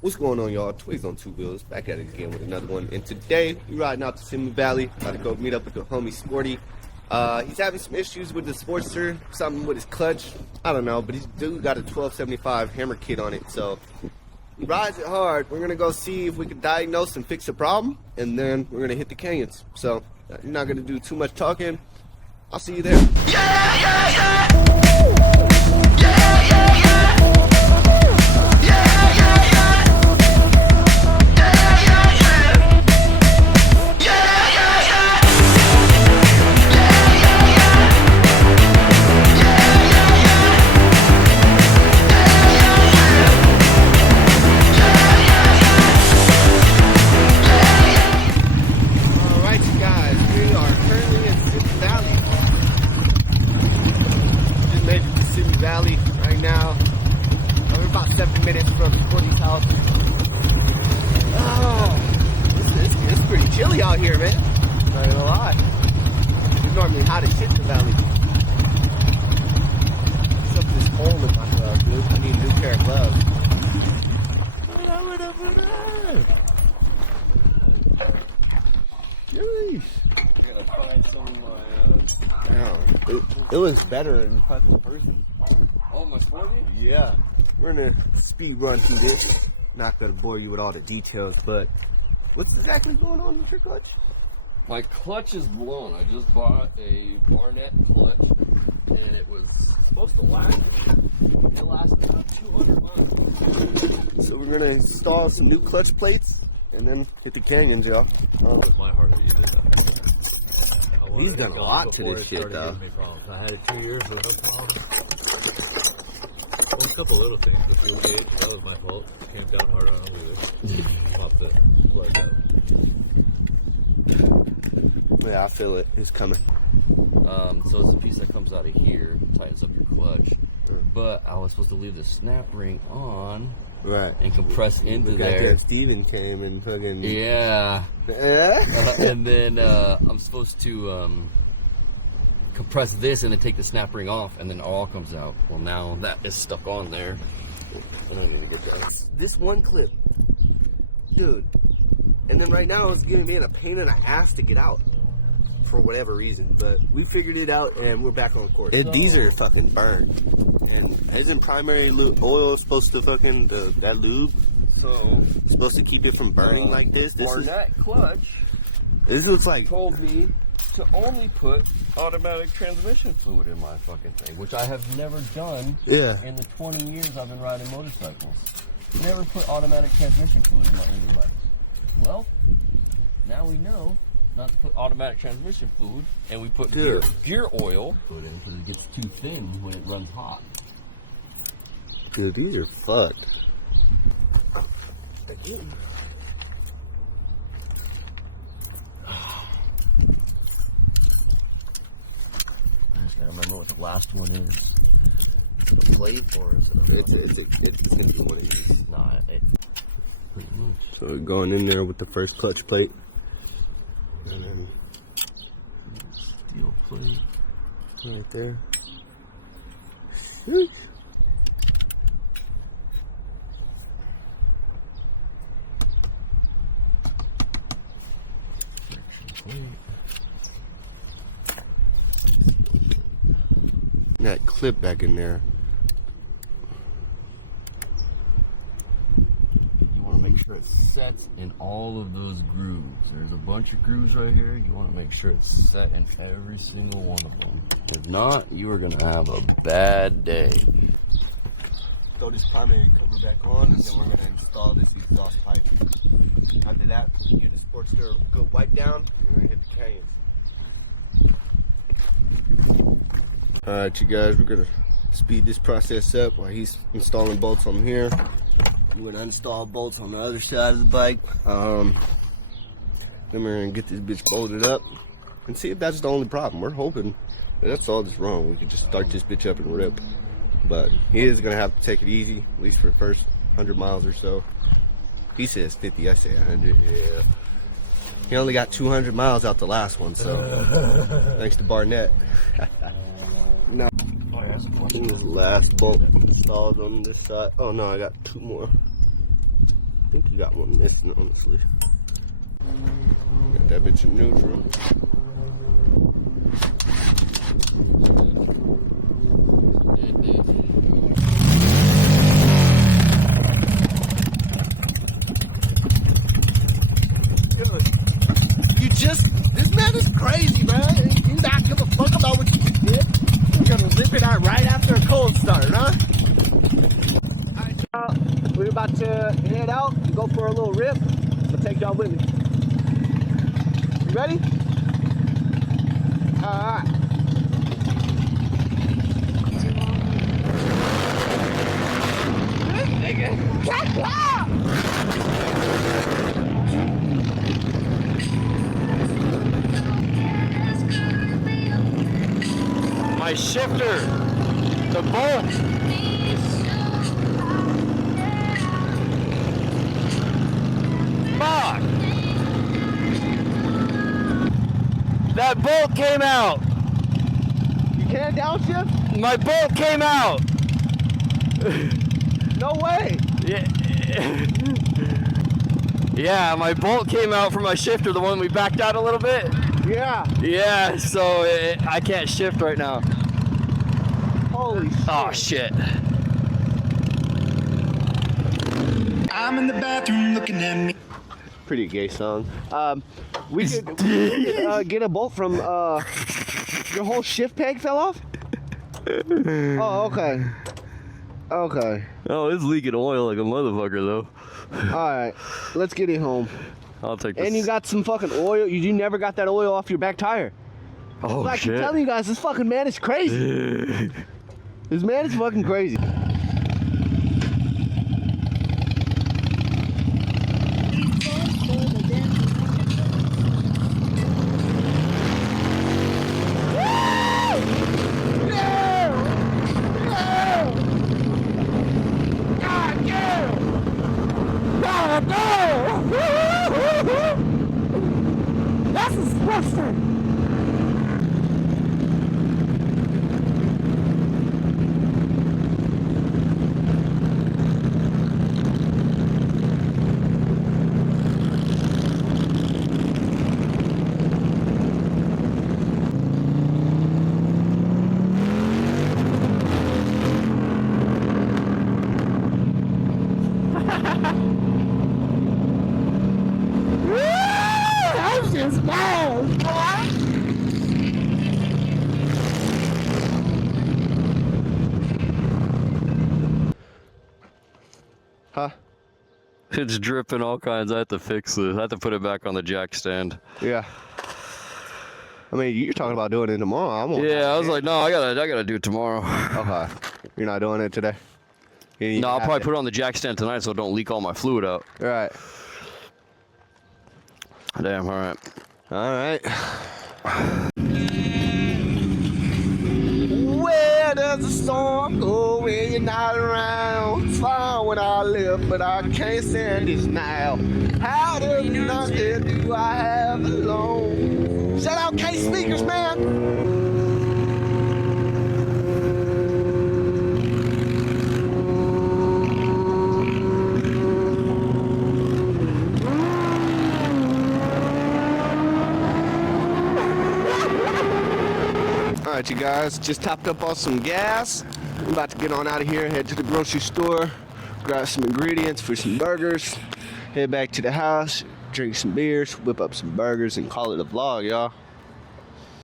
What's going on, y'all? Twigs on Two Wheels, back at it again with another one. And today, we riding out to Simi Valley. About to go meet up with the homie Sporty. He's having some issues with the Sportster, something with his clutch. I don't know, but he's dude got a 1275 hammer kit on it, so he rides it hard. We're gonna go see if we can diagnose and fix the problem, and then we're gonna hit the canyons. So, I'm not gonna do too much talking. I'll see you there. Valley right now. We're about 7 minutes from Sporty's house. Oh, it's pretty chilly out here, man. Not gonna lie. It's normally hot as shit in the valley. Except for this hole in my glove, dude. I need a new pair of gloves. Jeez. I gotta find some of my, it looks better in fucking person. Oh, my Sporty? Yeah. We're gonna speed run through this. Not gonna bore you with all the details, but what's exactly going on with your clutch? My clutch is blown. I just bought a Barnett clutch, and it was supposed to last. It lasted about 200 months. So we're gonna install some new clutch plates and then hit the canyons, y'all. My heart that you did that. He's done a lot to this shit, though. I had it 2 years with no problem. Well, a couple little things. The fuel gauge, that was my fault. Came down hard on a wheeler. Popped it. Like that. Yeah, I feel it. It's coming. So it's a piece that comes out of here, tightens up your clutch. But I was supposed to leave the snap ring on. Right. And compress into there. There. Steven came and fucking... Yeah. And then I'm supposed to compress this and then take the snap ring off, and then it all comes out. Well, now that is stuck on there. I don't need to get that. This one clip, dude. And then right now it's giving me a pain in the ass to get out for whatever reason. But we figured it out, and we're back on course. These are fucking burned. And isn't primary oil supposed to fucking that lube? So supposed to keep it from burning like this? Barnett clutch. This looks like told me to only put automatic transmission fluid in my fucking thing, which I have never done. Yeah. In the 20 years I've been riding motorcycles, never put automatic transmission fluid in my Uber bike. Well, now we know not to put automatic transmission fluid, and we put gear oil in because it gets too thin when it runs hot. Dude, these are fucked. I don't remember what the last one is. The plate, or is it? It's gonna be one of these. Nah, pretty much. So we're going in there with the first clutch plate. And then steel plate. Right there. Sheesh. That clip back in there. You want to make sure it sets in all of those grooves. There's a bunch of grooves right here. You want to make sure it's set in every single one of them. If not, you are going to have a bad day. Throw this primary cover back on, and then we're going to install this exhaust pipe. After that, give the Sportster a good wipe down, and we're going to hit the canyons. Alright, you guys, we're going to speed this process up while he's installing bolts on here. We're going to install bolts on the other side of the bike. Then we're going to get this bitch bolted up and see if that's the only problem. We're hoping that that's all that's wrong. We can just start this bitch up and rip. But he is going to have to take it easy, at least for the first 100 miles or so. He says 50, I say 100. Yeah. He only got 200 miles out the last one, so thanks to Barnett. No. This last bolt installed on this side. Oh no, I got two more. I think you got one missing, honestly. Got that bitch in neutral. This man is crazy, bro. You not give a fuck about what you just did. You're gonna rip it out right after a cold start, huh? Alright, y'all. We're about to head out and go for a little rip. I'm gonna take y'all with me. You ready? Alright. My shifter, the bolt. Fuck! That bolt came out. You can't downshift? My bolt came out. No way. Yeah, my bolt came out from my shifter, the one we backed out a little bit. Yeah. Yeah, so I can't shift right now. Holy shit. Oh shit. I'm in the bathroom looking at me. Pretty gay song. We could get a bolt from your whole shift peg fell off? Oh, okay. Okay. Oh, it's leaking oil like a motherfucker though. Alright. Let's get it home. I'll take this. And you got some fucking oil. You never got that oil off your back tire. Oh Like shit. I'm telling you guys, this fucking man is crazy. This man is fucking crazy. That's disgusting. That's just bad, boy. Huh? It's dripping all kinds. I have to fix this. I have to put it back on the jack stand. Yeah. I mean, you're talking about doing it tomorrow. I'm on. Yeah, I was like, no, I gotta do it tomorrow. Okay. You're not doing it today? No, I'll probably put it on the jack stand tonight so it don't leak all my fluid out. All right. Damn, all right. All right. Where does the storm go when you're not around? It's fine when I live, but I can't stand this now. How does nothing do I have alone? Shout out K Speakers, man. Alright, you guys, just topped up on some gas. I'm about to get on out of here, head to the grocery store, grab some ingredients for some burgers, head back to the house, drink some beers, whip up some burgers, and call it a vlog, y'all.